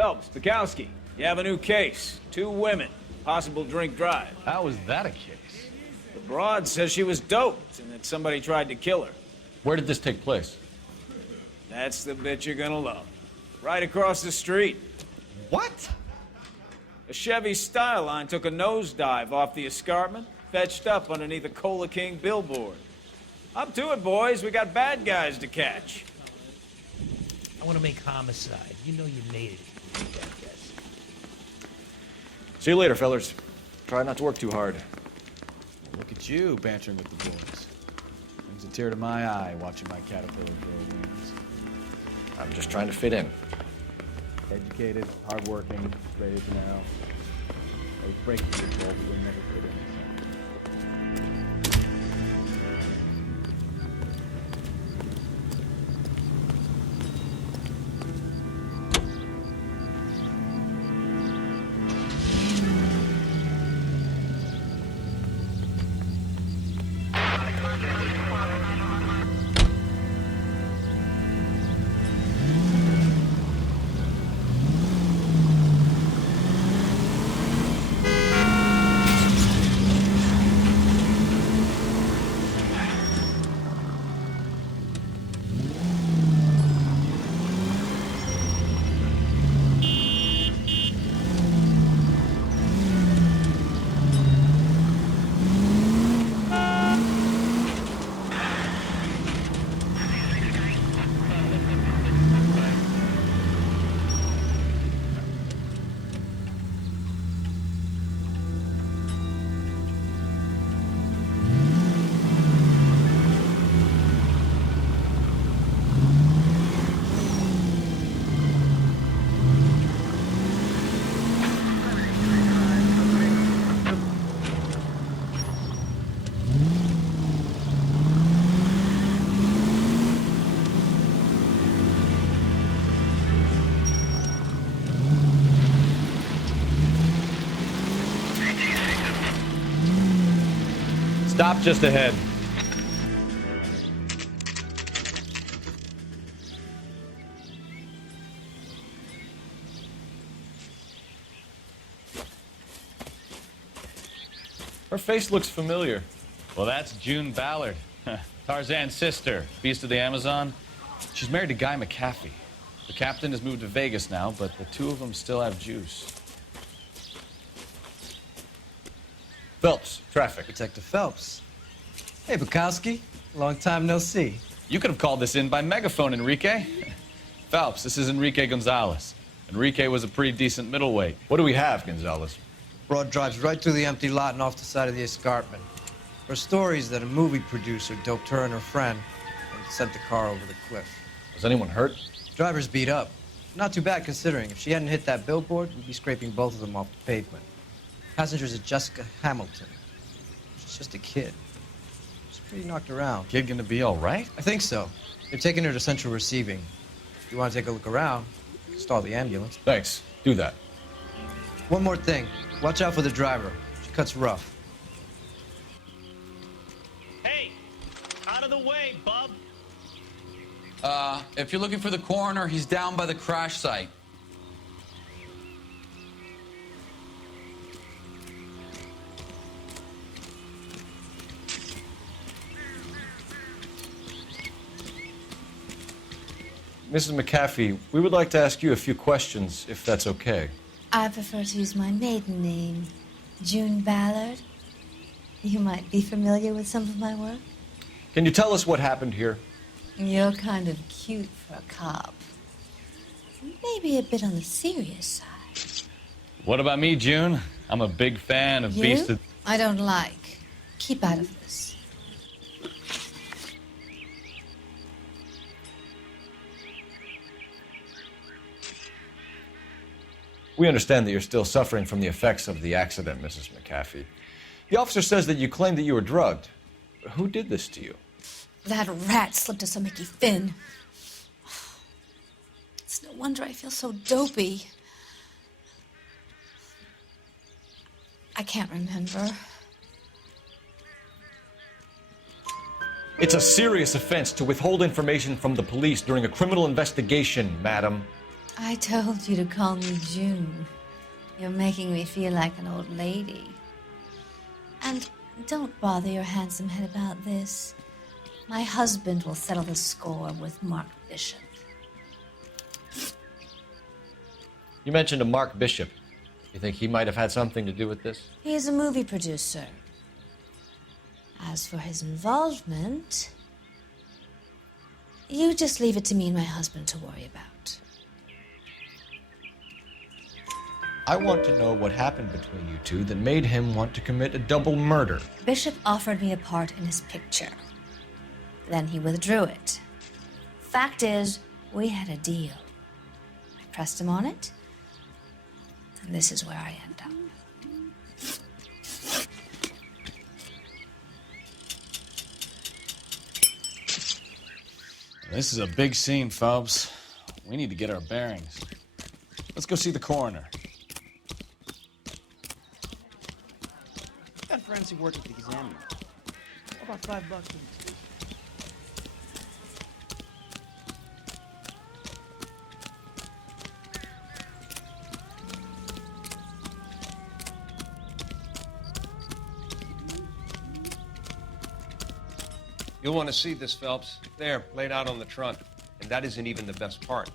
Phelps, Bukowski, you have a new case. 2 women, possible drink drive. How is that a case? The broad says she was doped and that somebody tried to kill her. Where did this take place? That's the bit you're gonna love. Right across the street. What? A Chevy Styline took a nosedive off the escarpment, fetched up underneath a Cola King billboard. Up to it, boys. We got bad guys to catch. I want to make homicide. You know you made it. I guess. See you later, fellers. Try not to work too hard. Look at you bantering with the boys. Brings a tear to my eye watching my caterpillar grow wings. I'm just trying to fit in. Educated, hardworking, straight as an arrow. Those breaking controls will never fit in. Stop just ahead. Her face looks familiar. Well, that's June Ballard, Tarzan's sister, beast of the Amazon. She's married to Guy McAfee. The captain has moved to Vegas now, but the 2 of them still have juice. Phelps, traffic. Detective Phelps. Hey, Bukowski. Long time no see. You could have called this in by megaphone, Enrique. Phelps, this is Enrique Gonzalez. Enrique was a pretty decent middleweight. What do we have, Gonzalez? Broad drives right through the empty lot and off the side of the escarpment. Her story is that a movie producer doped her and her friend and sent the car over the cliff. Was anyone hurt? Driver's beat up. Not too bad considering. If she hadn't hit that billboard, we'd be scraping both of them off the pavement. Passenger's is Jessica Hamilton. She's just a kid. She's pretty knocked around. Kid gonna be all right? I think so. They're taking her to central receiving. If you want to take a look around, stall the ambulance. Thanks. Do that. One more thing. Watch out for the driver. She cuts rough. Hey, out of the way, bub. If you're looking for the coroner, he's down by the crash site. Mrs. McAfee, we would like to ask you a few questions, if that's okay. I prefer to use my maiden name, June Ballard. You might be familiar with some of my work. Can you tell us what happened here? You're kind of cute for a cop. Maybe a bit on the serious side. What about me, June? I'm a big fan of Beast of... I don't like. Keep out of this. We understand that you're still suffering from the effects of the accident, Mrs. McAfee. The officer says that you claimed that you were drugged. Who did this to you? That rat slipped us a Mickey Finn. It's no wonder I feel so dopey. I can't remember. It's a serious offense to withhold information from the police during a criminal investigation, madam. I told you to call me June. You're making me feel like an old lady. And don't bother your handsome head about this. My husband will settle the score with Mark Bishop. You mentioned a Mark Bishop. You think he might have had something to do with this? He is a movie producer. As for his involvement, you just leave it to me and my husband to worry about. I want to know what happened between you two that made him want to commit a double murder. Bishop offered me a part in his picture. Then he withdrew it. Fact is, we had a deal. I pressed him on it, and this is where I end up. This is a big scene, Phelps. We need to get our bearings. Let's go see the coroner. Got forensic work at the examiner. How about $5 for the excuse? You'll want to see this, Phelps. There, laid out on the trunk. And that isn't even the best part.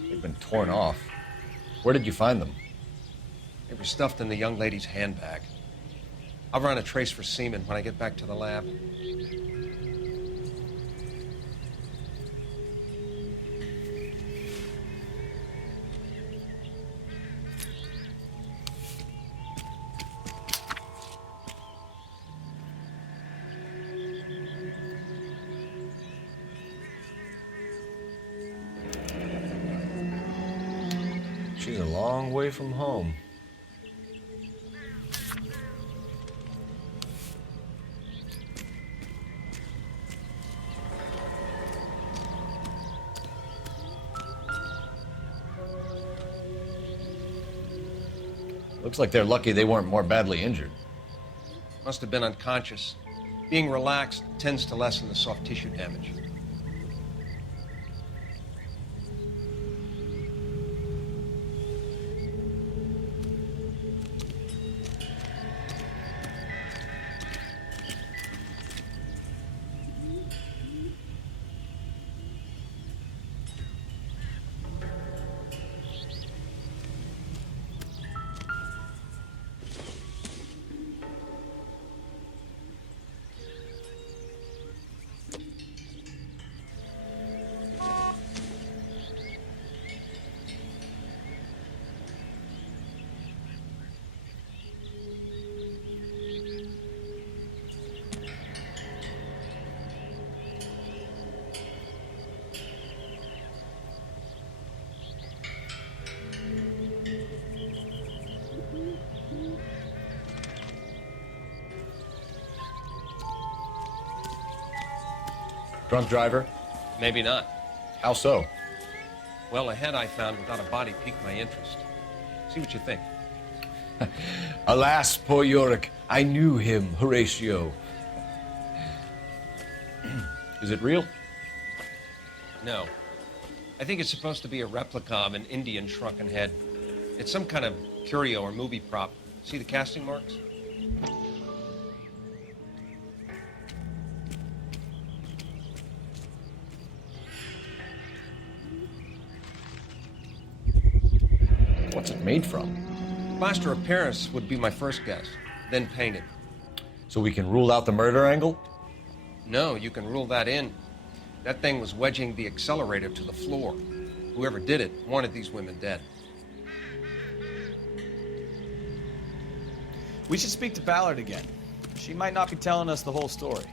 They've been torn off. Where did you find them? They were stuffed in the young lady's handbag. I'll run a trace for semen when I get back to the lab. She's a long way from home. Looks like they're lucky they weren't more badly injured. Must have been unconscious. Being relaxed tends to lessen the soft tissue damage. Drunk driver? Maybe not. How so? Well, a head I found without a body piqued my interest. See what you think. Alas, poor Yorick, I knew him, Horatio. Is it real? No. I think it's supposed to be a replica of an Indian shrunken head. It's some kind of curio or movie prop. See the casting marks? What's it made from? Plaster of Paris would be my first guess, then painted. So we can rule out the murder angle? No, you can rule that in. That thing was wedging the accelerator to the floor. Whoever did it wanted these women dead. We should speak to Ballard again. She might not be telling us the whole story.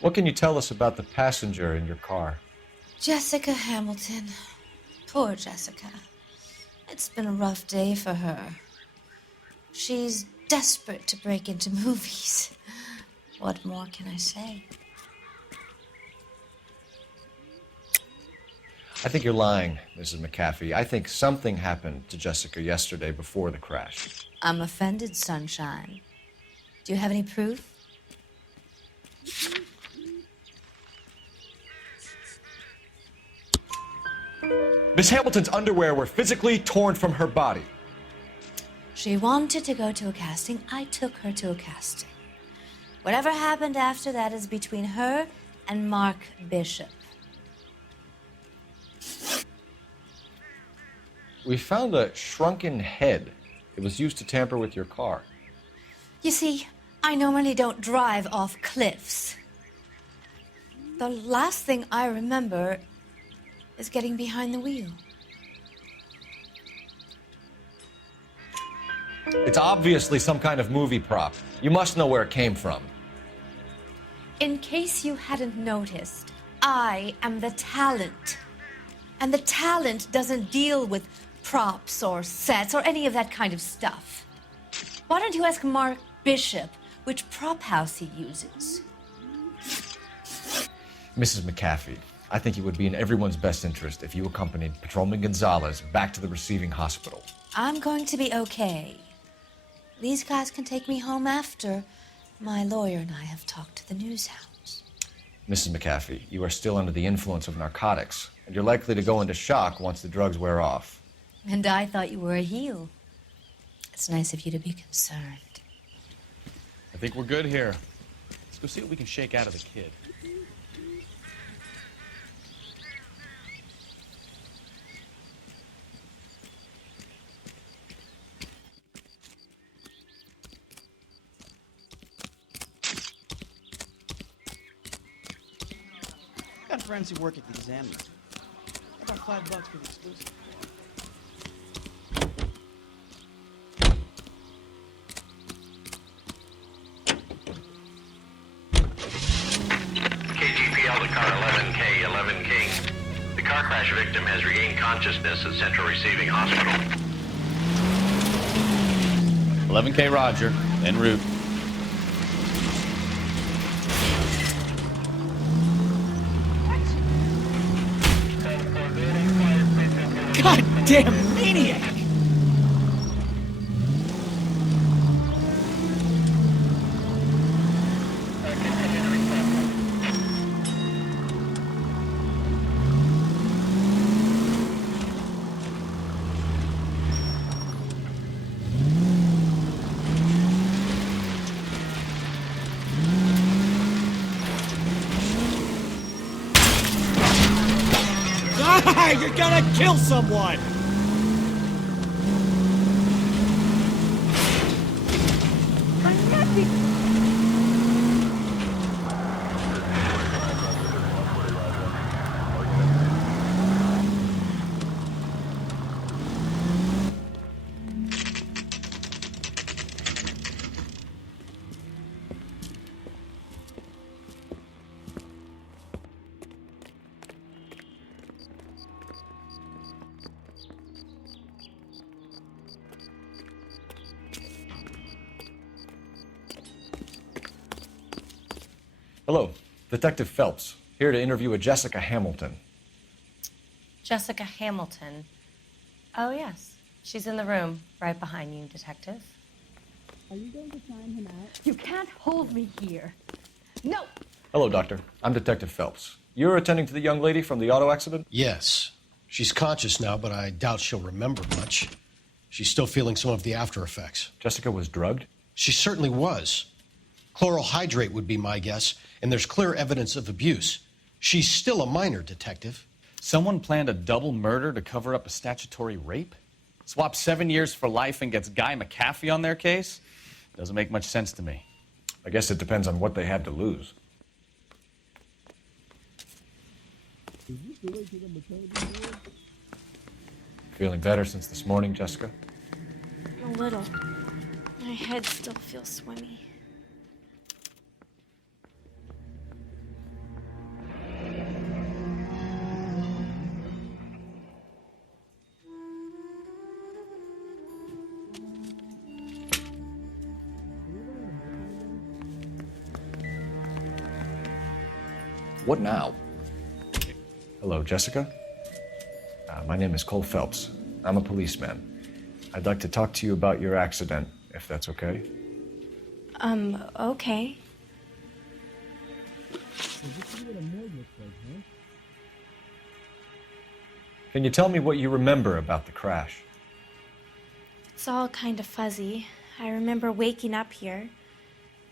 What can you tell us about the passenger in your car? Jessica Hamilton. Poor Jessica. It's been a rough day for her. She's desperate to break into movies. What more can I say? I think you're lying, Mrs. McAfee. I think something happened to Jessica yesterday before the crash. I'm offended, Sunshine. Do you have any proof? Miss Hamilton's underwear were physically torn from her body. She wanted to go to a casting. I took her to a casting. Whatever happened after that is between her and Mark Bishop. We found a shrunken head. It was used to tamper with your car. You see, I normally don't drive off cliffs. The last thing I remember is getting behind the wheel. It's obviously some kind of movie prop. You must know where it came from. In case you hadn't noticed, I am the talent. And the talent doesn't deal with props or sets or any of that kind of stuff. Why don't you ask Mark Bishop which prop house he uses? Mrs. McAfee, I think it would be in everyone's best interest if you accompanied Patrolman Gonzalez back to the receiving hospital. I'm going to be okay. These guys can take me home after. My lawyer and I have talked to the news hounds. Mrs. McAfee, you are still under the influence of narcotics, and you're likely to go into shock once the drugs wear off. And I thought you were a heel. It's nice of you to be concerned. I think we're good here. Let's go see what we can shake out of the kid. Got friends who work at the Examiner. About $5 for the exclusive. KGPL to car 11K, 11 King. The car crash victim has regained consciousness at Central Receiving Hospital. 11K Roger, en route. Goddamn maniac! Ah, you're gonna kill someone! Hello, Detective Phelps, here to interview a Jessica Hamilton. Jessica Hamilton. Oh, yes. She's in the room right behind you, Detective. Are you going to sign him out? You can't hold me here. No! Hello, Doctor. I'm Detective Phelps. You're attending to the young lady from the auto accident? Yes. She's conscious now, but I doubt she'll remember much. She's still feeling some of the after effects. Jessica was drugged? She certainly was. Chloral hydrate would be my guess, and there's clear evidence of abuse. She's still a minor, Detective. Someone planned a double murder to cover up a statutory rape? Swap 7 years for life and gets Guy McAfee on their case? Doesn't make much sense to me. I guess it depends on what they had to lose. Feeling better since this morning, Jessica? A little. My head still feels swimmy. What now? Hello, Jessica. My name is Cole Phelps. I'm a policeman. I'd like to talk to you about your accident, if that's okay. Okay. Can you tell me what you remember about the crash? It's all kind of fuzzy. I remember waking up here.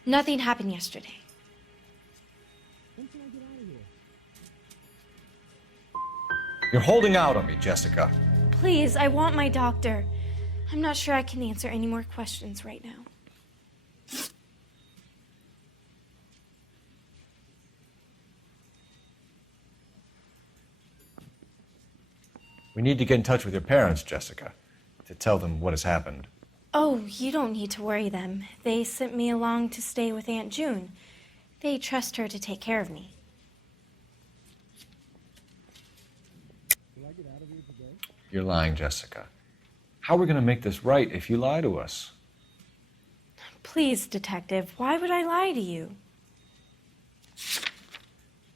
Nothing happened yesterday. You're holding out on me, Jessica. Please, I want my doctor. I'm not sure I can answer any more questions right now. We need to get in touch with your parents, Jessica, to tell them what has happened. Oh, you don't need to worry them. They sent me along to stay with Aunt June. They trust her to take care of me. You're lying, Jessica. How are we going to make this right if you lie to us? Please, Detective, why would I lie to you?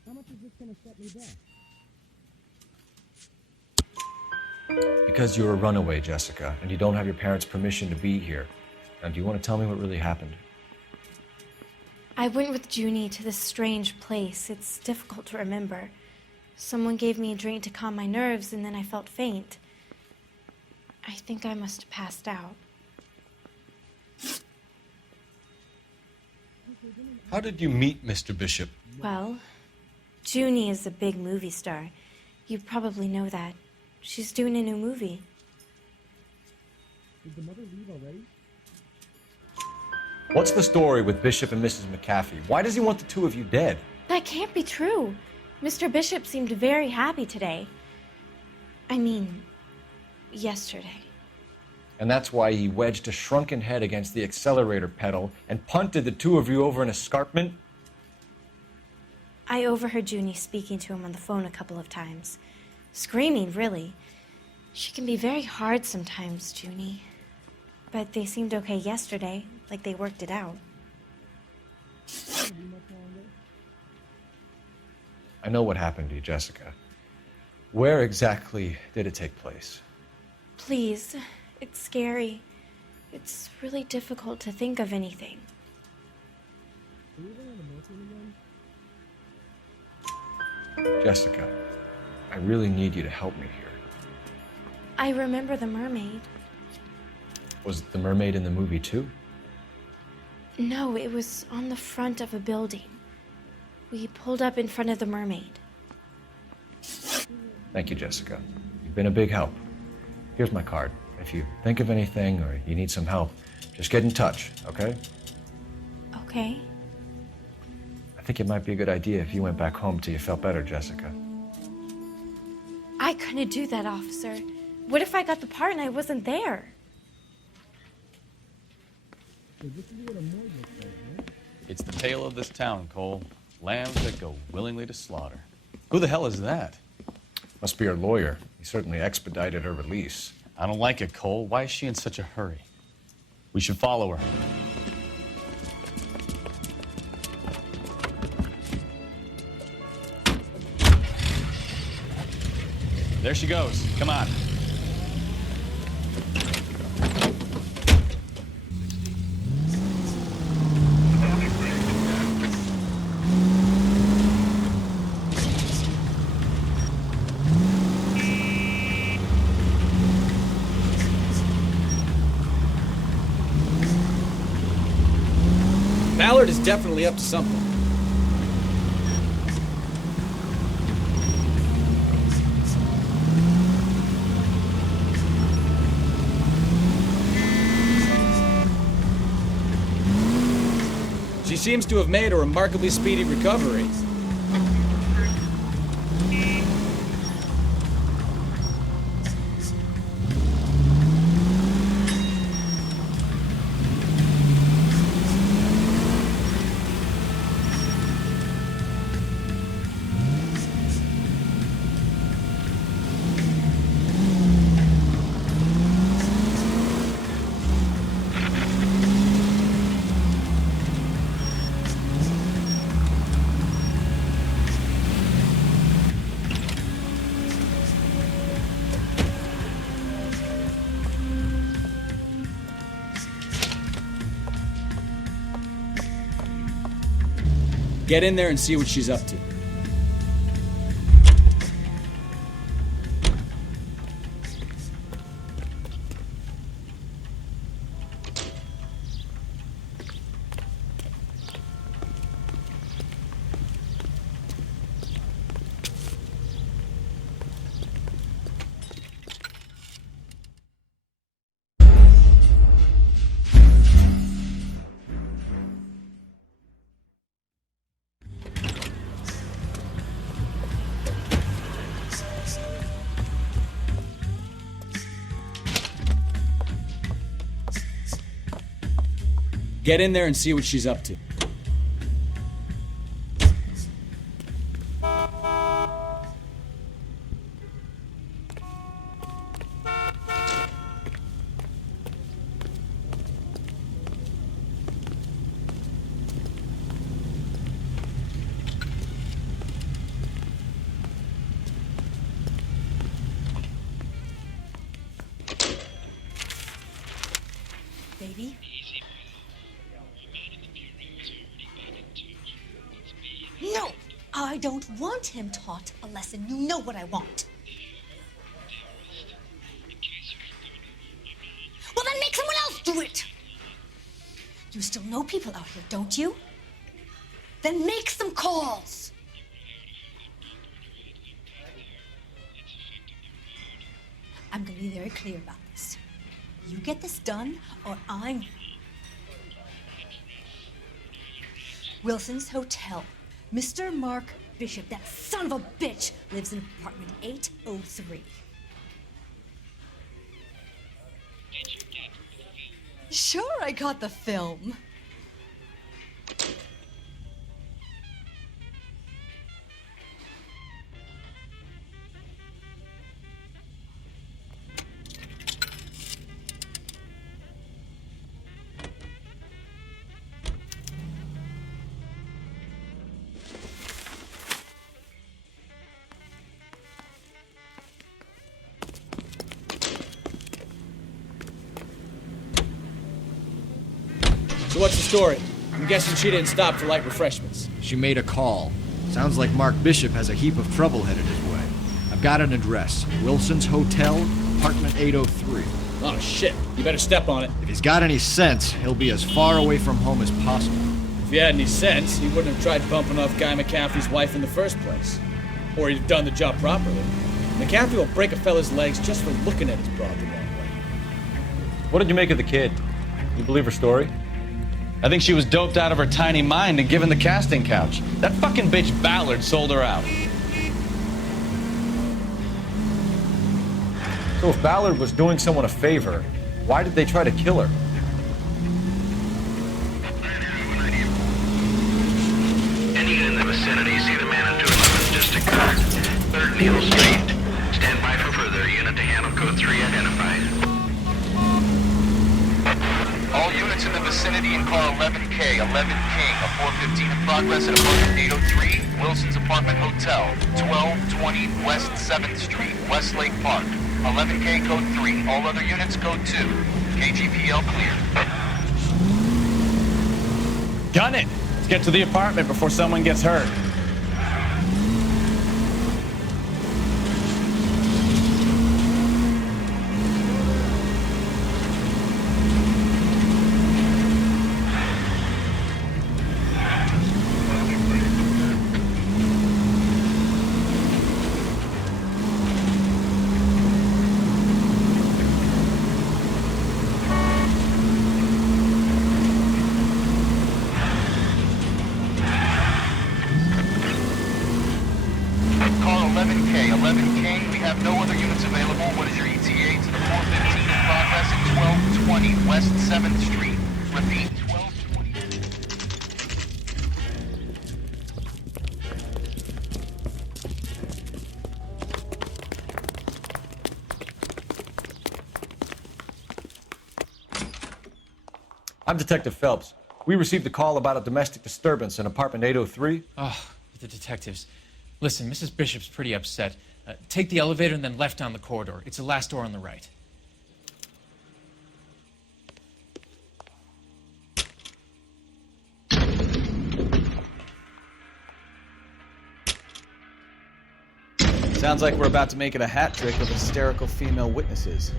How much is this gonna set me back? Because you're a runaway, Jessica, and you don't have your parents' permission to be here. Now, do you want to tell me what really happened? I went with Junie to this strange place. It's difficult to remember. Someone gave me a drink to calm my nerves, and then I felt faint. I think I must have passed out. How did you meet Mr. Bishop? Well, Junie is a big movie star. You probably know that. She's doing a new movie. Did the mother leave already? What's the story with Bishop and Mrs. McAfee? Why does he want the two of you dead? That can't be true. Mr. Bishop seemed very happy today. I mean, yesterday. And that's why he wedged a shrunken head against the accelerator pedal and punted the two of you over an escarpment? I overheard Junie speaking to him on the phone a couple of times. Screaming, really. She can be very hard sometimes, Junie. But they seemed okay yesterday, like they worked it out. I know what happened to you, Jessica. Where exactly did it take place? Please, it's scary. It's really difficult to think of anything. Jessica, I really need you to help me here. I remember the mermaid. Was the mermaid in the movie too? No, it was on the front of a building. We pulled up in front of the mermaid. Thank you, Jessica. You've been a big help. Here's my card. If you think of anything or you need some help, just get in touch, okay? Okay. I think it might be a good idea if you went back home till you felt better, Jessica. I couldn't do that, officer. What if I got the part and I wasn't there? It's the tale of this town, Cole. Lambs that go willingly to slaughter. Who the hell is that? Must be her lawyer. He certainly expedited her release. I don't like it, Cole. Why is she in such a hurry? We should follow her. There she goes. Come on. Ballard is definitely up to something. She seems to have made a remarkably speedy recovery. Get in there and see what she's up to. Get in there and see what she's up to. Baby? No! I don't want him taught a lesson. You know what I want. Well, then make someone else do it! You still know people out here, don't you? Then make some calls! I'm gonna be very clear about this. You get this done, or I'm... Wilson's Hotel. Mr. Mark Bishop, that son of a bitch, lives in apartment 803. Sure, I got the film. So what's the story? I'm guessing she didn't stop for light refreshments. She made a call. Sounds like Mark Bishop has a heap of trouble headed his way. I've got an address. Wilson's Hotel, apartment 803. Oh, shit. You better step on it. If he's got any sense, he'll be as far away from home as possible. If he had any sense, he wouldn't have tried bumping off Guy McCaffrey's wife in the first place. Or he'd have done the job properly. McCaffrey will break a fella's legs just for looking at his broad the wrong way. What did you make of the kid? You believe her story? I think she was doped out of her tiny mind and given the casting couch. That fucking bitch Ballard sold her out. So if Ballard was doing someone a favor, why did they try to kill her? Any in the vicinity, see the man in 211 just occurred. 3rd Neal Street. Stand by for further. Unit to handle code 3 identified. All units in the vicinity in car 11K, 11 King, a 415 in progress at apartment 803, Wilson's Apartment Hotel, 1220 West 7th Street, Westlake Park. 11K code 3, all other units code 2. KGPL clear. Gun it! Let's get to the apartment before someone gets hurt. Car 11K, 11 King, we have no other units available. What is your ETA to the 415 in progress at 1220 West 7th Street? Repeat, 1220. I'm Detective Phelps. We received a call about a domestic disturbance in apartment 803. Oh, the detectives. Listen, Mrs. Bishop's pretty upset. Take the elevator and then left down the corridor. It's the last door on the right. Sounds like we're about to make it a hat trick of hysterical female witnesses.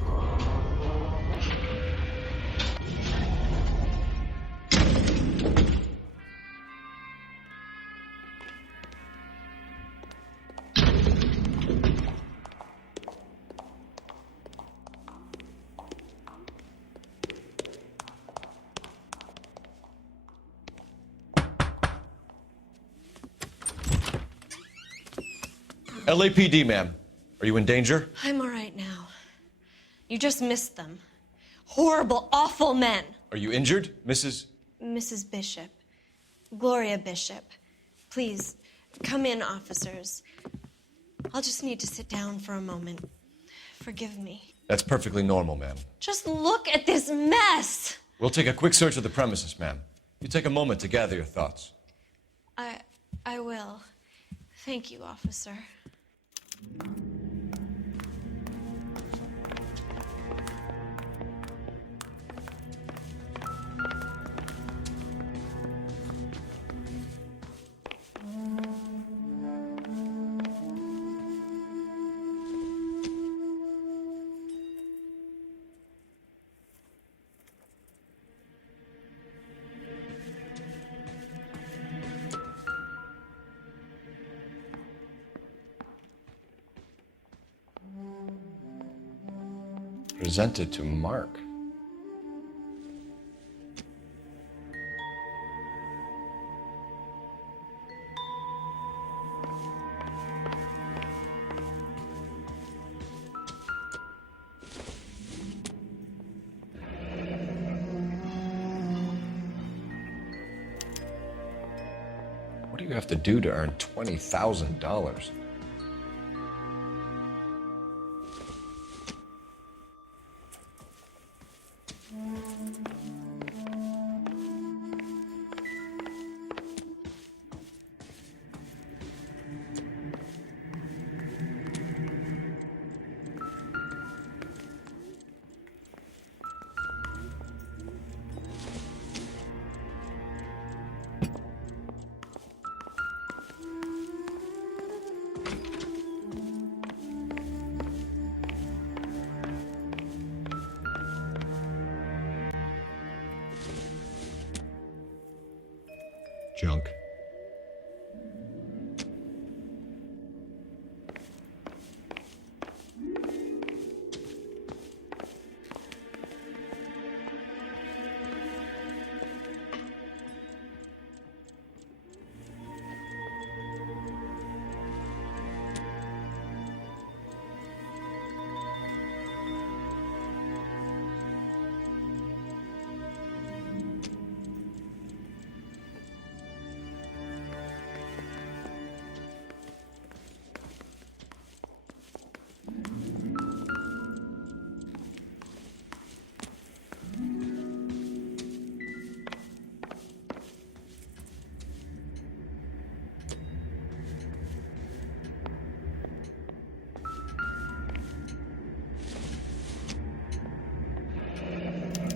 LAPD, ma'am. Are you in danger? I'm all right now. You just missed them. Horrible, awful men. Are you injured, Mrs.? Mrs. Bishop. Gloria Bishop. Please, come in, officers. I'll just need to sit down for a moment. Forgive me. That's perfectly normal, ma'am. Just look at this mess! We'll take a quick search of the premises, ma'am. You take a moment to gather your thoughts. I will. Thank you, officer. Presented to Mark. What do you have to do to earn $20,000? Junk.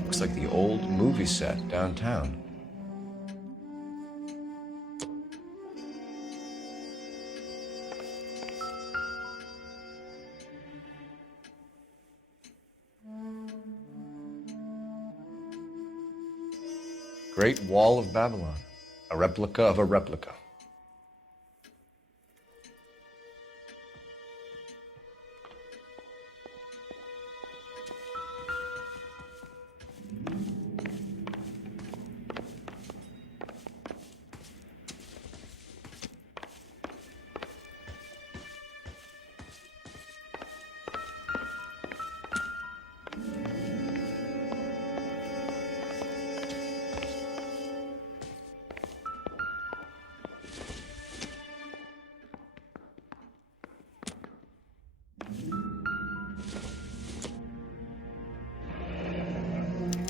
Looks like the old movie set downtown. Great Wall of Babylon, a replica of a replica.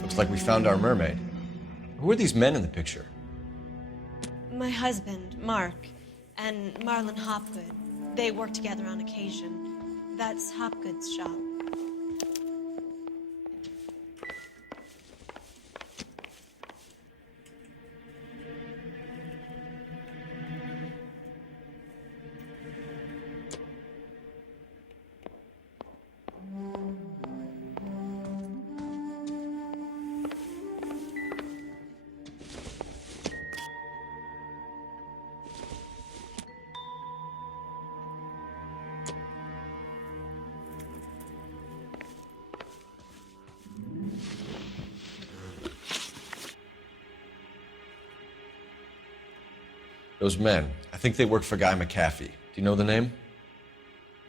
Looks like we found our mermaid. Who are these men in the picture? My husband, Mark, and Marlon Hopgood. They work together on occasion. That's Hopgood's shop. Those men, I think they work for Guy McAfee. Do you know the name?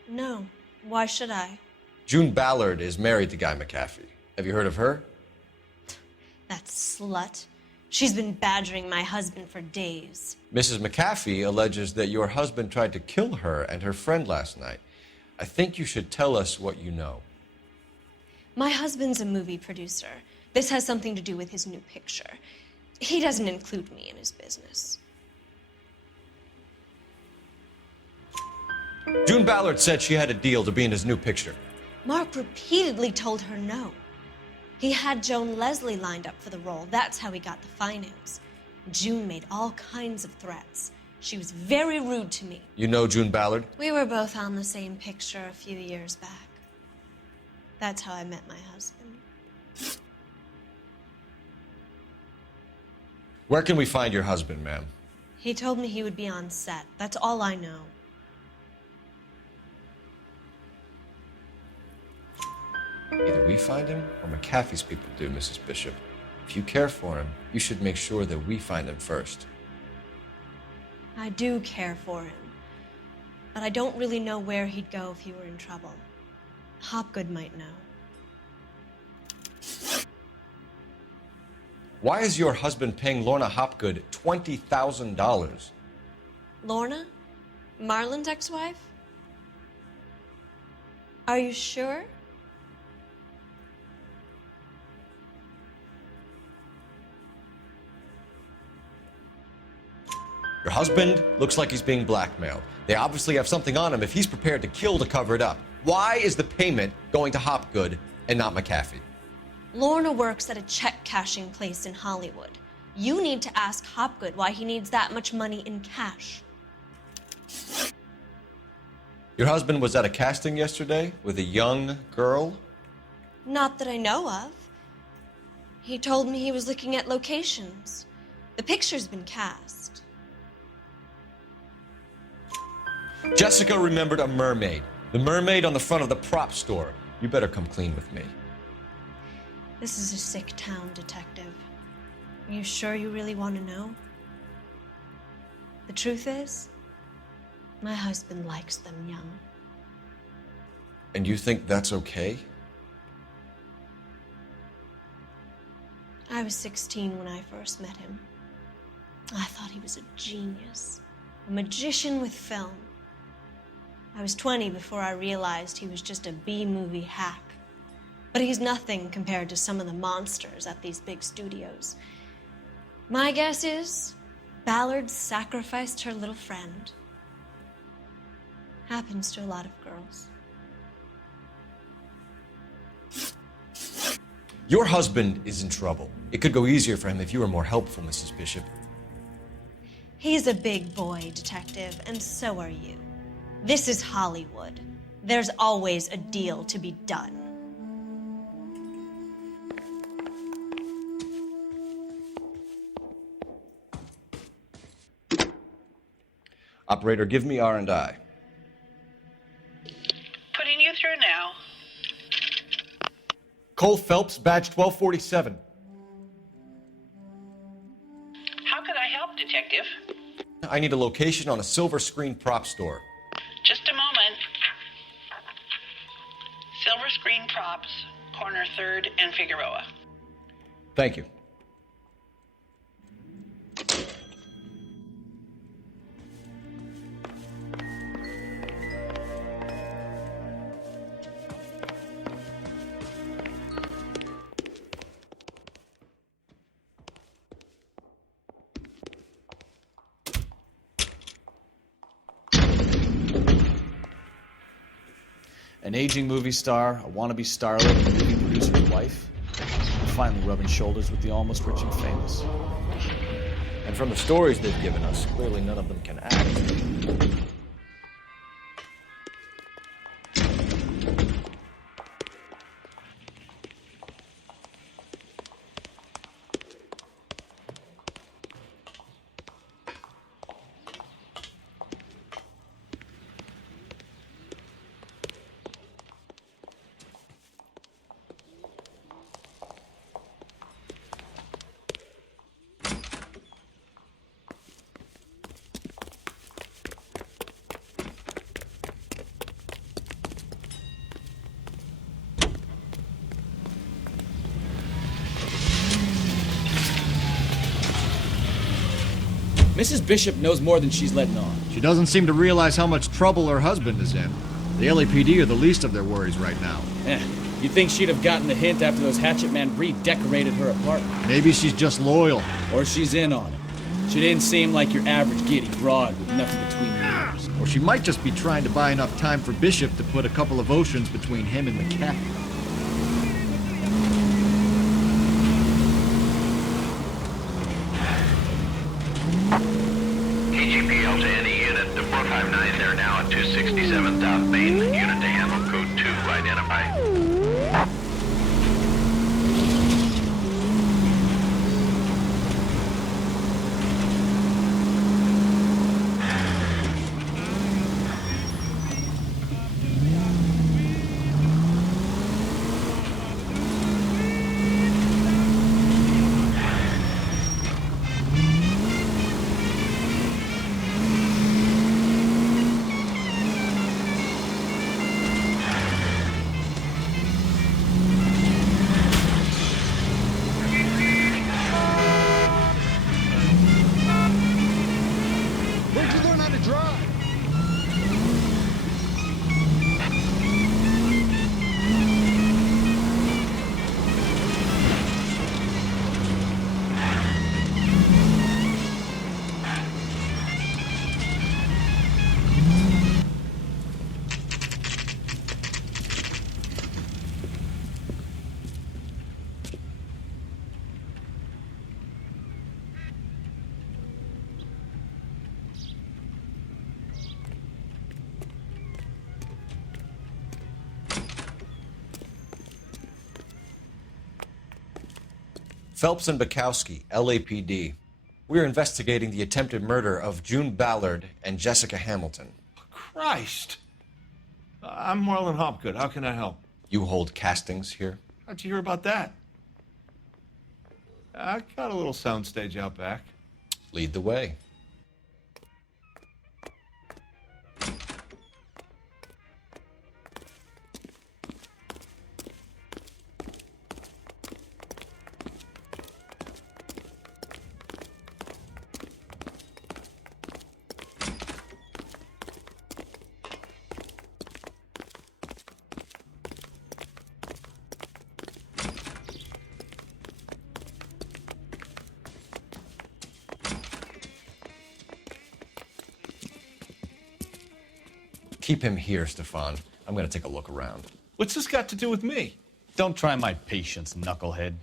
No. Why should I? June Ballard is married to Guy McAfee. Have you heard of her? That slut. She's been badgering my husband for days. Mrs. McAfee alleges that your husband tried to kill her and her friend last night. I think you should tell us what you know. My husband's a movie producer. This has something to do with his new picture. He doesn't include me in his business. June Ballard said she had a deal to be in his new picture. Mark repeatedly told her no. He had Joan Leslie lined up for the role. That's how he got the finance. June made all kinds of threats. She was very rude to me. You know June Ballard? We were both on the same picture a few years back. That's how I met my husband. Where can we find your husband, ma'am? He told me he would be on set. That's all I know. Either we find him or McAfee's people do, Mrs. Bishop. If you care for him, you should make sure that we find him first. I do care for him, but I don't really know where he'd go if he were in trouble. Hopgood might know. Why is your husband paying Lorna Hopgood $20,000? Lorna? Marlon's ex-wife? Are you sure? Your husband looks like he's being blackmailed. They obviously have something on him if he's prepared to kill to cover it up. Why is the payment going to Hopgood and not McAfee? Lorna works at a check-cashing place in Hollywood. You need to ask Hopgood why he needs that much money in cash. Your husband was at a casting yesterday with a young girl? Not that I know of. He told me he was looking at locations. The picture's been cast. Jessica remembered a mermaid. The mermaid on the front of the prop store. You better come clean with me. This is a sick town, Detective. Are you sure you really want to know? The truth is, my husband likes them young. And you think that's okay? I was 16 when I first met him. I thought he was a genius, a magician with film. I was 20 before I realized he was just a B-movie hack. But he's nothing compared to some of the monsters at these big studios. My guess is Ballard sacrificed her little friend. Happens to a lot of girls. Your husband is in trouble. It could go easier for him if you were more helpful, Mrs. Bishop. He's a big boy, Detective, and so are you. This is Hollywood. There's always a deal to be done. Operator, give me R&I. Putting you through now. Cole Phelps, badge 1247. How could I help, Detective? I need a location on a silver screen prop store. Just a moment. Silver Screen Props, corner 3rd and Figueroa. Thank you. An aging movie star, a wannabe starlet, a movie producer's wife, finally rubbing shoulders with the almost rich and famous. And from the stories they've given us, clearly none of them can act. Mrs. Bishop knows more than she's letting on. She doesn't seem to realize how much trouble her husband is in. The LAPD are the least of their worries right now. You'd think she'd have gotten the hint after those hatchet men redecorated her apartment. Maybe she's just loyal. Or she's in on it. She didn't seem like your average giddy broad with nothing between the ears. Or she might just be trying to buy enough time for Bishop to put a couple of oceans between him and McCaffrey. KGPL to any unit to 459. They're now at 267 South Main. Unit to handle code 2 identified. Phelps and Bukowski, LAPD. We're investigating the attempted murder of June Ballard and Jessica Hamilton. Christ! I'm Marlon Hopgood. How can I help? You hold castings here? How'd you hear about that? I got a little soundstage out back. Lead the way. Keep him here, Stefan. I'm gonna take a look around. What's this got to do with me? Don't try my patience, knucklehead.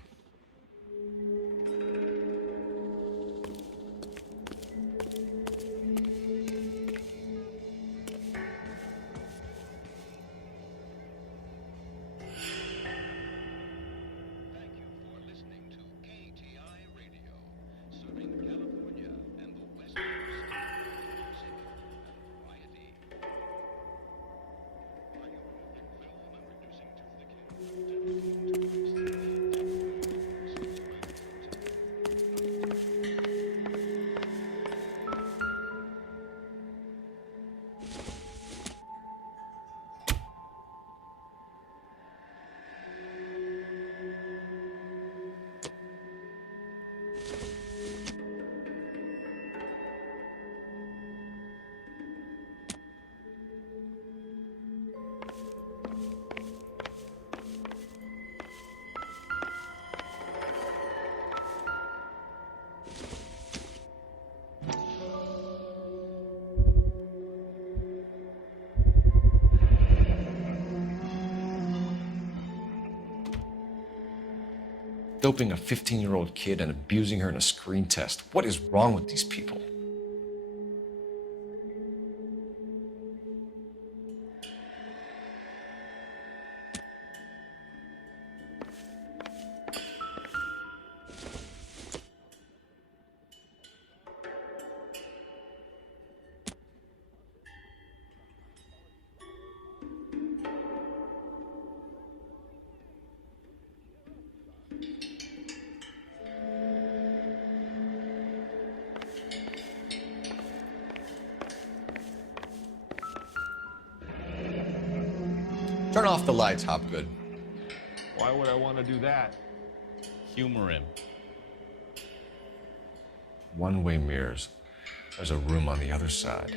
Doping a 15-year-old kid and abusing her in a screen test. What is wrong with these people? Turn off the lights, Hopgood. Why would I want to do that? Humor him. One-way mirrors. There's a room on the other side.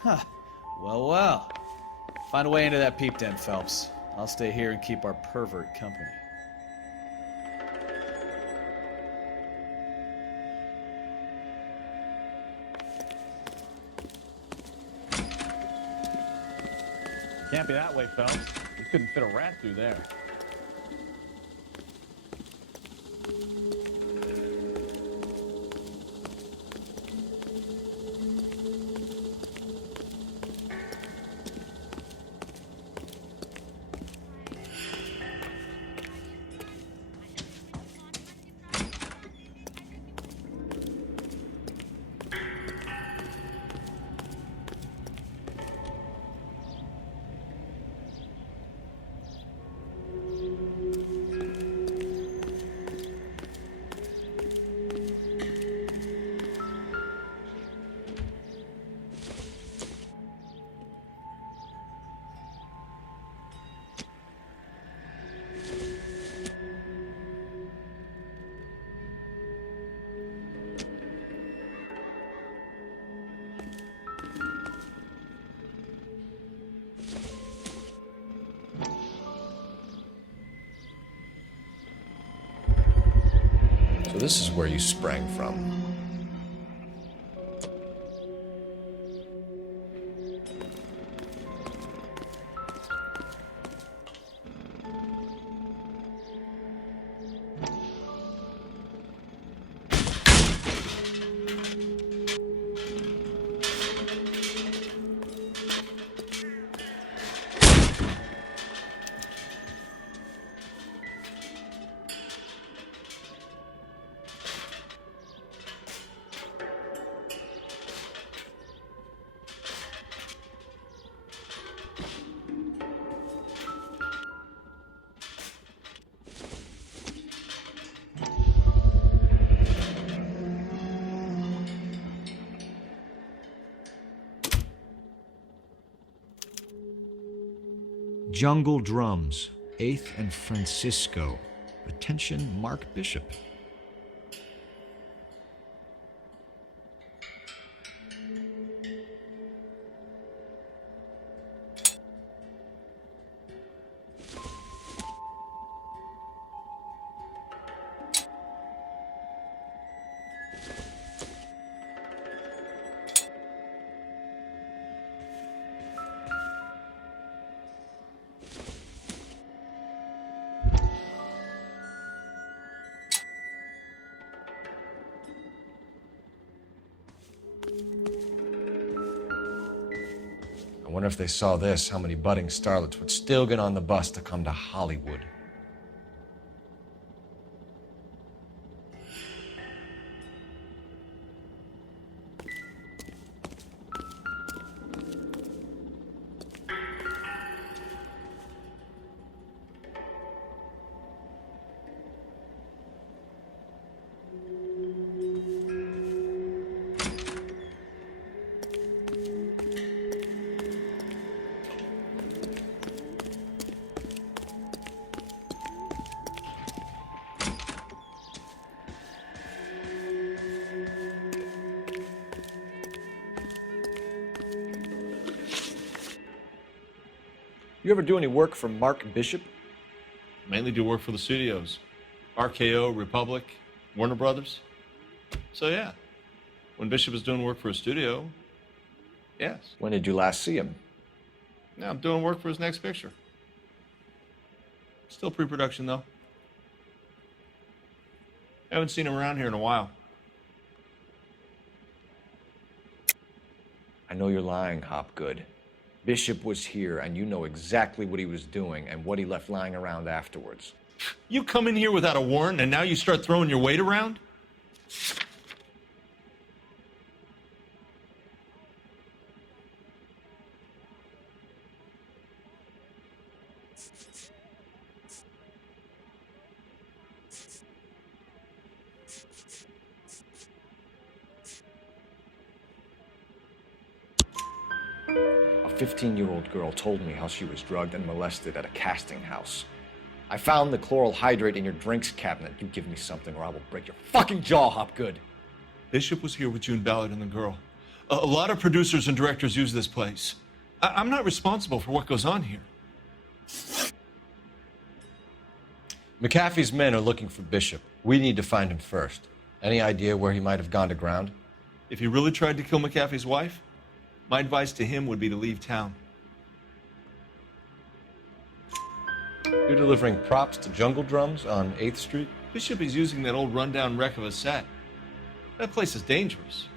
Huh. Well, well. Find a way into that peep den, Phelps. I'll stay here and keep our pervert company. Can't be that way, Phelps. You couldn't fit a rat through there. So this is where you sprang from. Jungle Drums, 8th and Francisco. Attention, Mark Bishop. I wonder if they saw this, how many budding starlets would still get on the bus to come to Hollywood. You ever do any work for Mark Bishop? Mainly do work for the studios. RKO, Republic, Warner Brothers. So yeah, when Bishop is doing work for a studio, yes. When did you last see him? Now I'm doing work for his next picture. Still pre-production though. Haven't seen him around here in a while. I know you're lying, Hopgood. Bishop was here, and you know exactly what he was doing and what he left lying around afterwards. You come in here without a warrant, and now you start throwing your weight around? A 15-year-old girl told me how she was drugged and molested at a casting house. I found the chloral hydrate in your drinks cabinet. You give me something or I will break your fucking jaw, Hopgood. Bishop was here with June Ballard and the girl. A lot of producers and directors use this place. I'm not responsible for what goes on here. McAfee's men are looking for Bishop. We need to find him first. Any idea where he might have gone to ground? If he really tried to kill McAfee's wife, my advice to him would be to leave town. You're delivering props to Jungle Drums on 8th Street? Bishop is using that old rundown wreck of a set. That place is dangerous.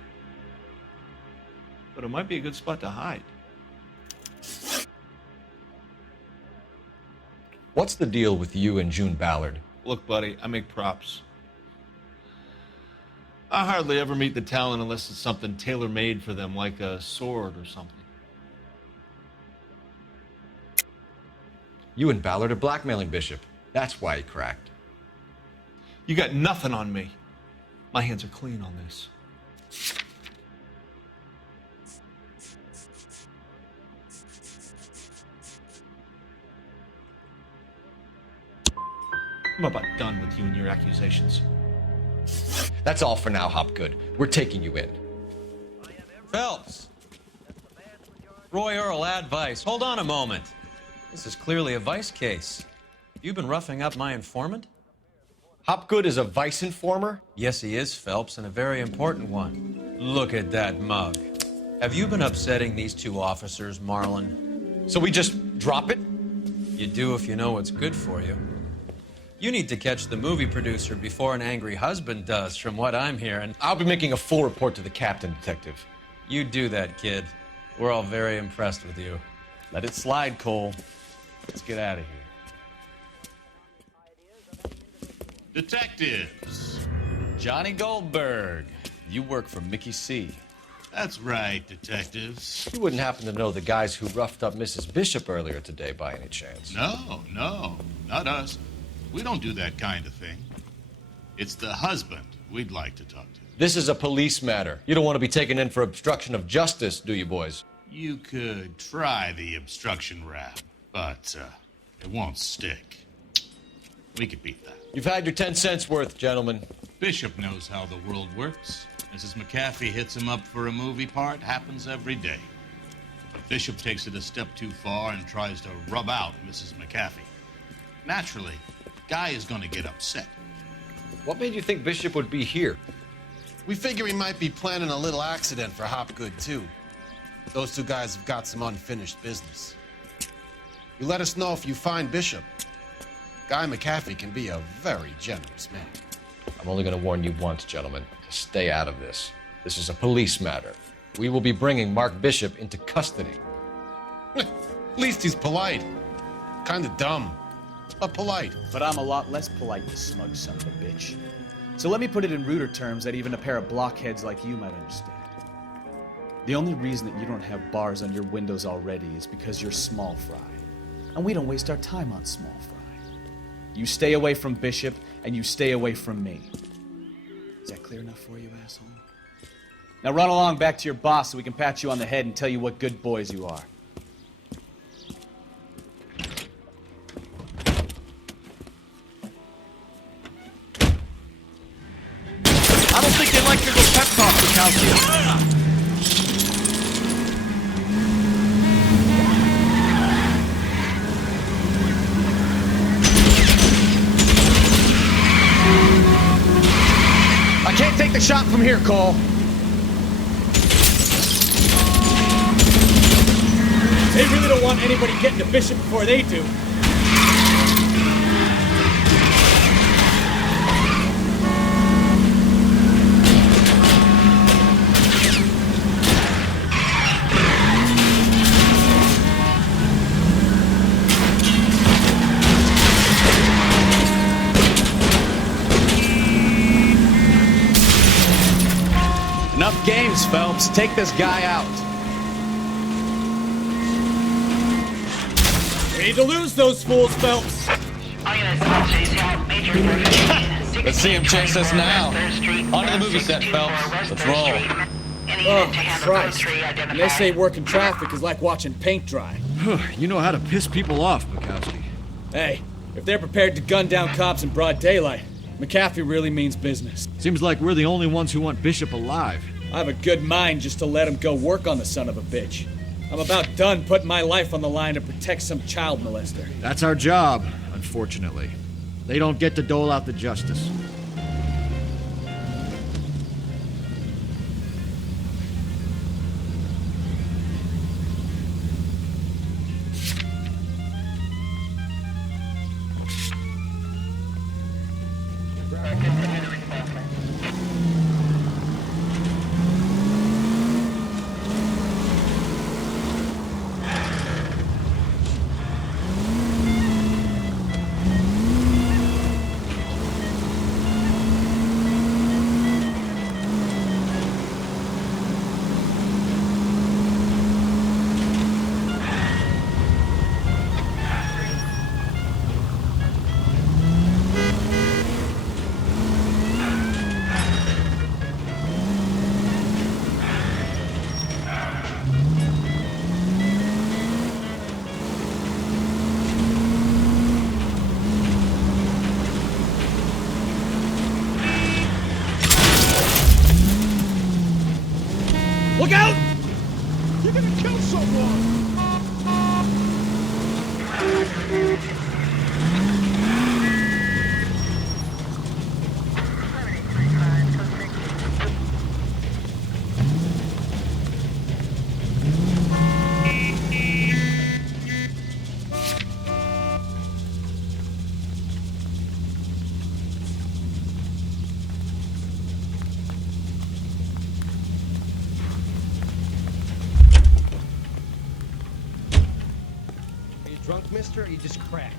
But it might be a good spot to hide. What's the deal with you and June Ballard? Look, buddy, I make props. I hardly ever meet the talent unless it's something tailor-made for them, like a sword or something. You and Ballard are blackmailing Bishop. That's why he cracked. You got nothing on me. My hands are clean on this. I'm about done with you and your accusations. That's all for now, Hopgood. We're taking you in. Phelps! Roy Earl, advice. Hold on a moment. This is clearly a vice case. You've been roughing up my informant? Hopgood is a vice informer? Yes, he is, Phelps, and a very important one. Look at that mug. Have you been upsetting these two officers, Marlon? So we just drop it? You do if you know what's good for you. You need to catch the movie producer before an angry husband does, from what I'm hearing. I'll be making a full report to the captain, Detective. You do that, kid. We're all very impressed with you. Let it slide, Cole. Let's get out of here. Detectives. Johnny Goldberg. You work for Mickey C. That's right, detectives. You wouldn't happen to know the guys who roughed up Mrs. Bishop earlier today by any chance? No, not us. We don't do that kind of thing. It's the husband we'd like to talk to. This is a police matter. You don't want to be taken in for obstruction of justice, do you, boys? You could try the obstruction rap, but it won't stick. We could beat that. You've had your 10 cents worth, gentlemen. Bishop knows how the world works. Mrs. McAfee hits him up for a movie part. Happens every day. But Bishop takes it a step too far and tries to rub out Mrs. McAfee. Naturally, Guy is going to get upset. What made you think Bishop would be here? We figure he might be planning a little accident for Hopgood, too. Those two guys have got some unfinished business. You let us know if you find Bishop. Guy McAfee can be a very generous man. I'm only going to warn you once, gentlemen, to stay out of this. This is a police matter. We will be bringing Mark Bishop into custody. At least he's polite. Kind of dumb, but polite. But I'm a lot less polite, you smug son of a bitch. So let me put it in ruder terms that even a pair of blockheads like you might understand. The only reason that you don't have bars on your windows already is because you're small fry. And we don't waste our time on small fry. You stay away from Bishop, and you stay away from me. Is that clear enough for you, asshole? Now run along back to your boss so we can pat you on the head and tell you what good boys you are. I don't think they like your little pep talk, Bukowski. I can't take the shot from here, Cole. They really don't want anybody getting to Bishop before they do. Enough games, Phelps. Take this guy out. We need to lose those fools, Phelps. Let's see him chase us now. Onto the movie set, Phelps. Let's roll. Oh, Christ. And they say working traffic is like watching paint dry. You know how to piss people off, Bukowski. Hey, If they're prepared to gun down cops in broad daylight, McAfee really means business. Seems like we're the only ones who want Bishop alive. I have a good mind just to let him go work on the son of a bitch. I'm about done putting my life on the line to protect some child molester. That's our job, unfortunately. They don't get to dole out the justice. Look out! You're gonna kill someone! Drunk, mister, or you just cracked?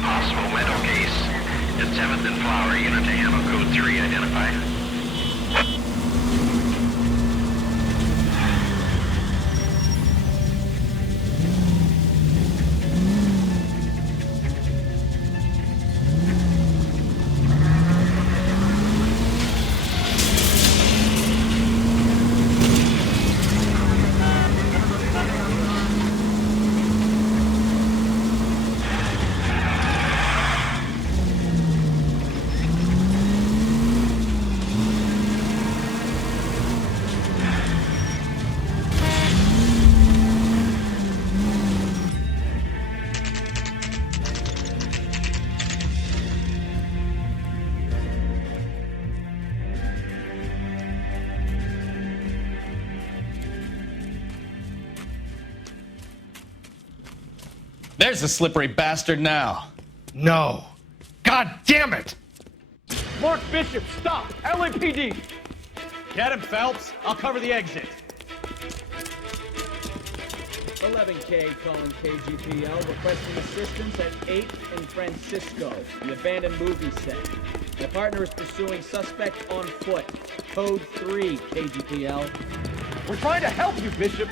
Possible mental case at 7th and Flower, unit to handle code 3 identified. There's the slippery bastard now. No. God damn it! Mark Bishop, stop! LAPD! Get him, Phelps. I'll cover the exit. 11K calling KGPL, requesting assistance at 8th and Francisco, the abandoned movie set. My partner is pursuing suspect on foot. Code 3, KGPL. We're trying to help you, Bishop.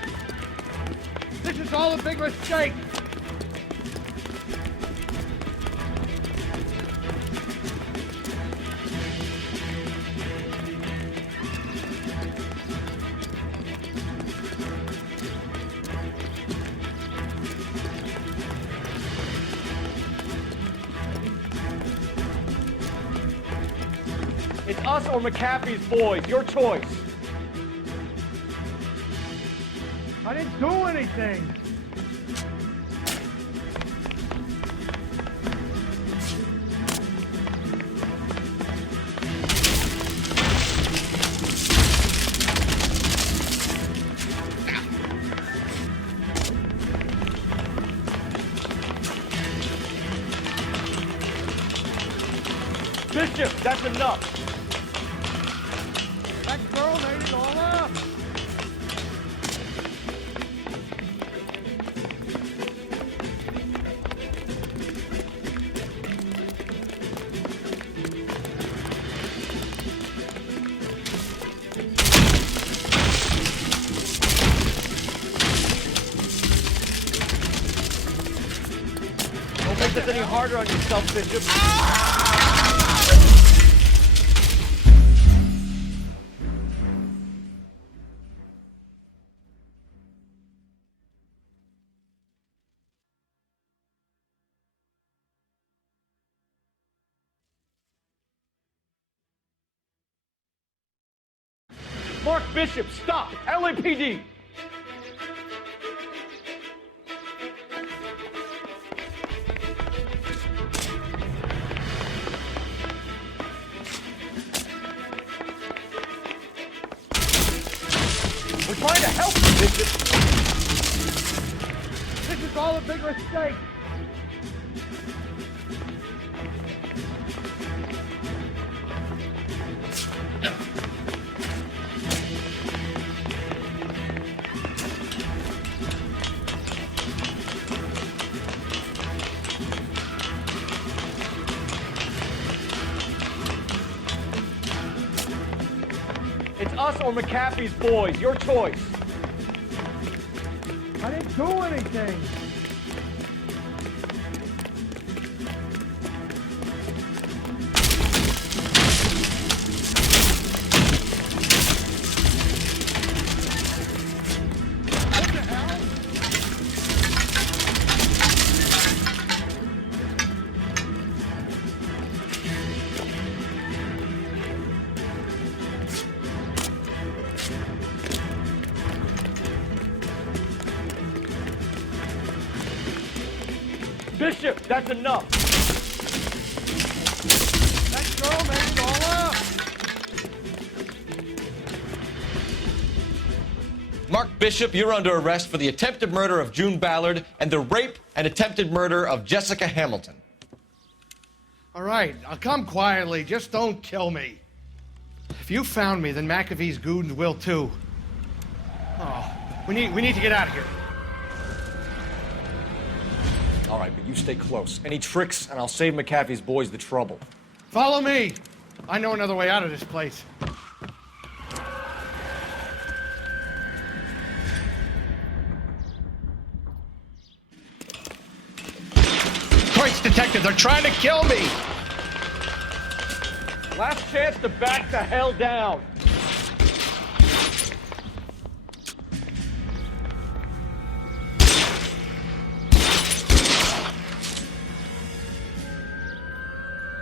This is all a big mistake. It's us or McAfee's boys. Your choice. I didn't do anything. Bishop, that's enough. That girl made it all up. Don't make this any harder on yourself, Bishop. Mark Bishop, stop! LAPD! We're trying to help you, Bishop! This is all a big mistake! It's us or McAfee's boys. Your choice. I didn't do anything. What the hell? Bishop, that's enough. That girl made it all up. Mark Bishop, you're under arrest for the attempted murder of June Ballard and the rape and attempted murder of Jessica Hamilton. All right, I'll come quietly. Just don't kill me. If you found me, then McAfee's goons will too. Oh, we need to get out of here. All right, but you stay close. Any tricks, and I'll save McAfee's boys the trouble. Follow me. I know another way out of this place. Christ, detective, they're trying to kill me! Last chance to back the hell down.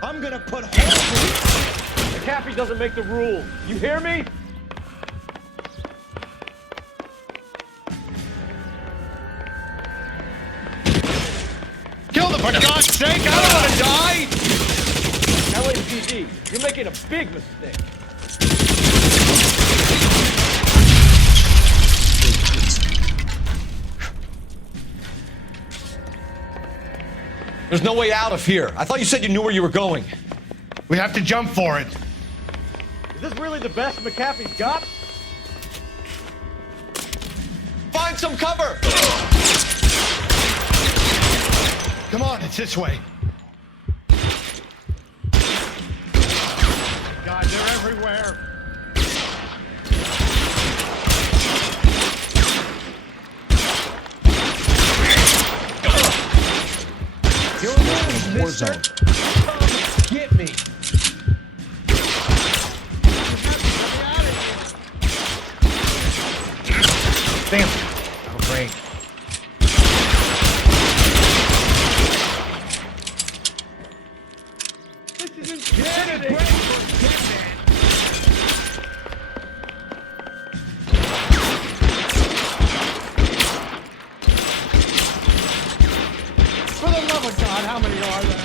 I'm gonna put holes in you. McAfee doesn't make the rules. You hear me? Kill them, for God's sake! I don't want to die! LAPD, you're making a big mistake. There's no way out of here. I thought you said you knew where you were going. We have to jump for it. Is this really the best McAfee's got? Find some cover! Come on, it's this way. God, they're everywhere. You're in a war zone. Get me. Damn. That'll break. This is insanity. For the love of God, how many are there?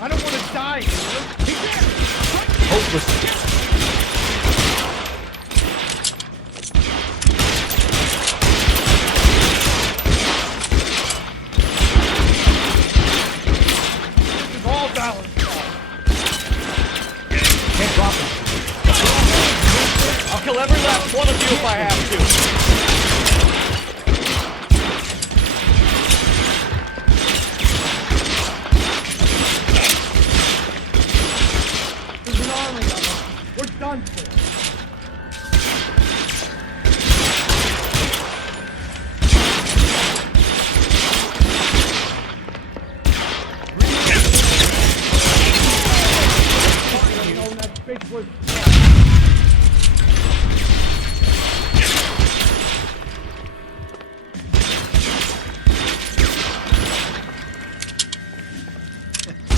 I don't want to die here. He's there. Hopeless. This is all balanced. Can't drop him. I'll kill every last one of you if I have to. There's an army of them. We're done for.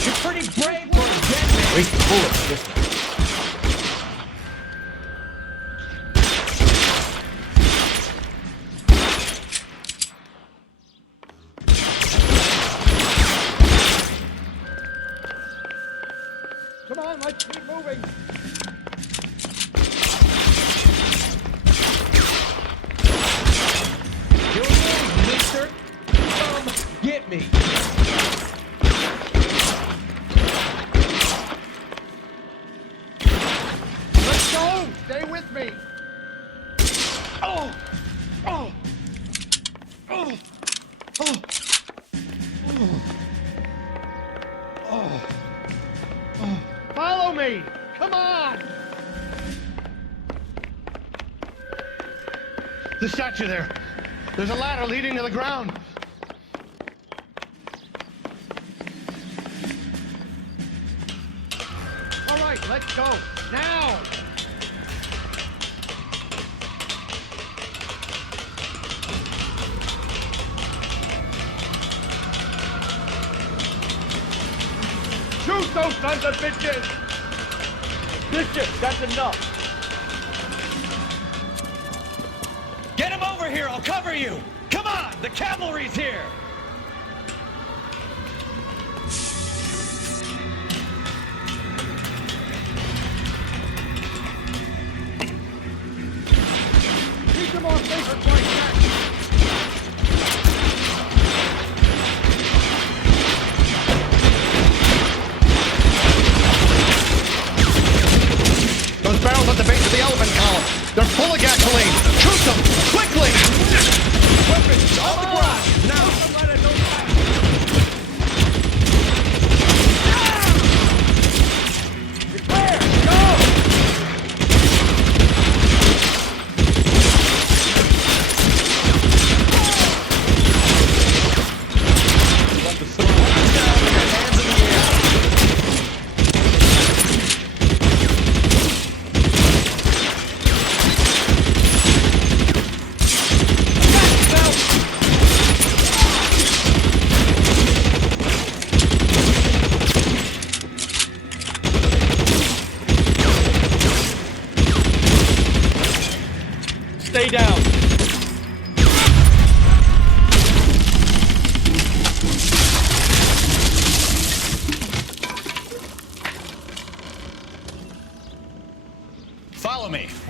You're pretty brave for a dead man. Waste the bullets this way. Come on, let's keep moving. You're in, mister. Come get me. Let's go. Stay with me. Oh, oh, oh, oh, oh, oh. Follow me. Come on. The statue there. There's a ladder leading to the ground. All right, let's go. Now! Shoot those sons of bitches! Bishop, that's enough. Get him over here, I'll cover you! Come on, the cavalry's here! Keep them off safer like that! Those barrels at the base of the elephant column. They're full of gasoline. Shoot them! Quickly! Weapons on the ground! Now!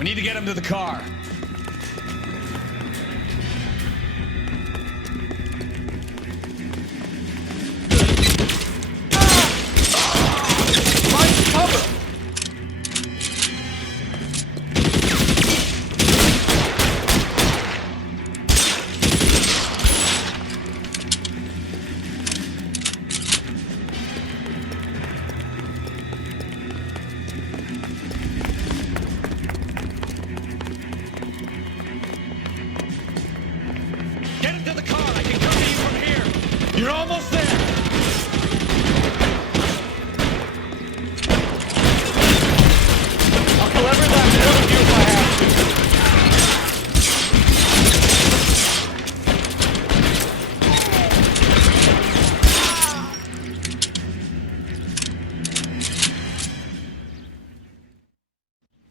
We need to get him to the car. Get him to the car. I can come to you from here. You're almost there. I'll deliver that to one of you if I have to.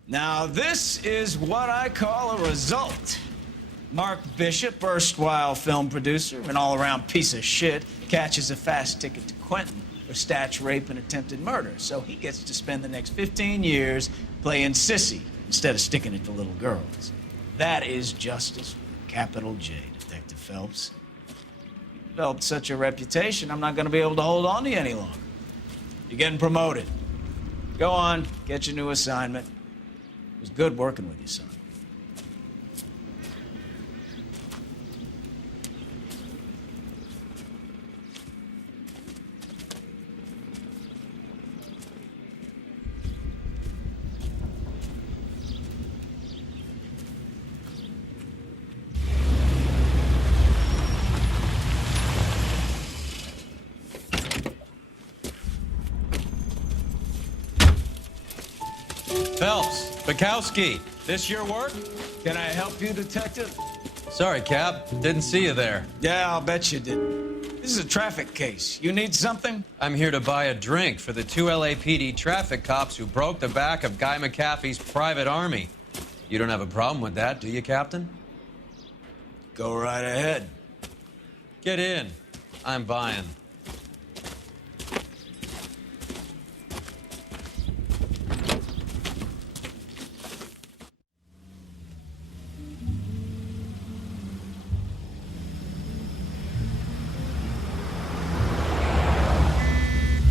Now, this is what I call a result. Mark Bishop, erstwhile film producer, an all-around piece of shit, catches a fast ticket to Quentin for statch rape and attempted murder. So he gets to spend the next 15 years playing sissy instead of sticking it to little girls. That is justice, capital J, Detective Phelps. You developed such a reputation, I'm not going to be able to hold on to you any longer. You're getting promoted. Go on, get your new assignment. It was good working with you, son. Phelps, Bukowski, this your work? Can I help you, Detective? Sorry, Cap. Didn't see you there. Yeah, I'll bet you didn't. This is a traffic case. You need something? I'm here to buy a drink for the 2 LAPD traffic cops who broke the back of Guy McAfee's private army. You don't have a problem with that, do you, Captain? Go right ahead. Get in. I'm buying.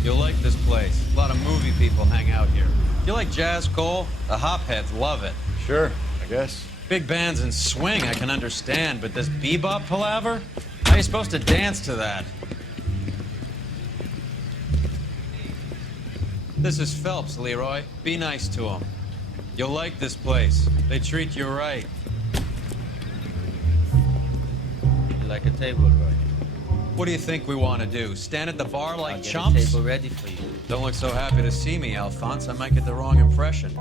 You'll like this place. A lot of movie people hang out here. You like jazz, Cole? The hopheads love it. Sure, I guess. Big bands and swing I can understand, but this bebop palaver? How are you supposed to dance to that? This is Phelps, Leroy. Be nice to him. You'll like this place. They treat you right. You like a table, Roy? What do you think we want to do? Stand at the bar like I'll get chumps? a table ready for you. Don't look so happy to see me, Alphonse. I might get the wrong impression.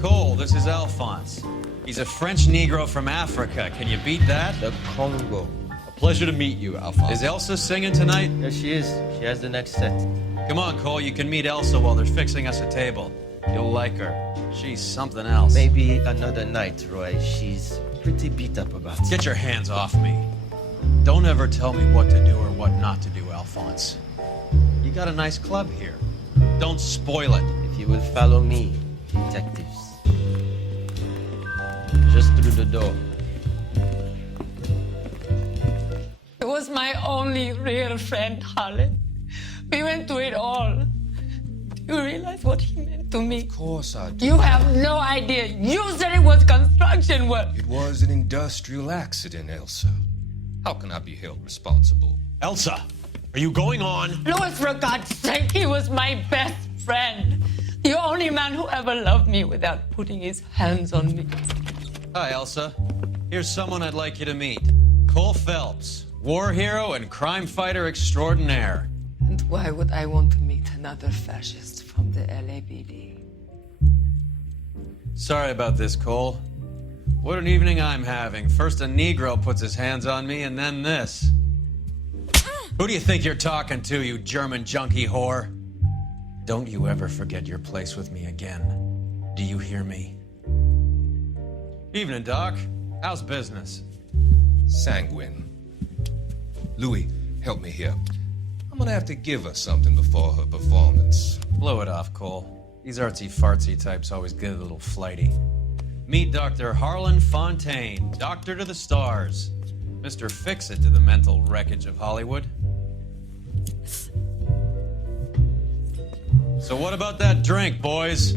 Cole, this is Alphonse. He's a French Negro from Africa. Can you beat that? The Congo. A pleasure to meet you, Alphonse. Is Elsa singing tonight? Yes, she is. She has the next set. Come on, Cole. You can meet Elsa while they're fixing us a table. You'll like her. She's something else. Maybe another night, Roy. She's pretty beat up about it. Get your hands off me. Don't ever tell me what to do or what not to do, Alphonse. You got a nice club here. Don't spoil it. If you will follow me, detectives. Just through the door. He was my only real friend, Harlan. We went through it all. Do you realize what he meant to me? Of course I do. You have no idea. You said it was construction work. It was an industrial accident, Elsa. How can I be held responsible? Elsa, are you going on? Louis, for God's sake, he was my best friend. The only man who ever loved me without putting his hands on me. Hi, Elsa. Here's someone I'd like you to meet. Cole Phelps, war hero and crime fighter extraordinaire. And why would I want to meet another fascist from the LAPD? Sorry about this, Cole. What an evening I'm having. First a Negro puts his hands on me, and then this. Who do you think you're talking to, you German junkie whore? Don't you ever forget your place with me again. Do you hear me? Evening, Doc. How's business? Sanguine. Louis, help me here. I'm gonna have to give her something before her performance. Blow it off, Cole. These artsy-fartsy types always get a little flighty. Meet Dr. Harlan Fontaine, doctor to the stars. Mr. Fix-It to the mental wreckage of Hollywood. So what about that drink, boys?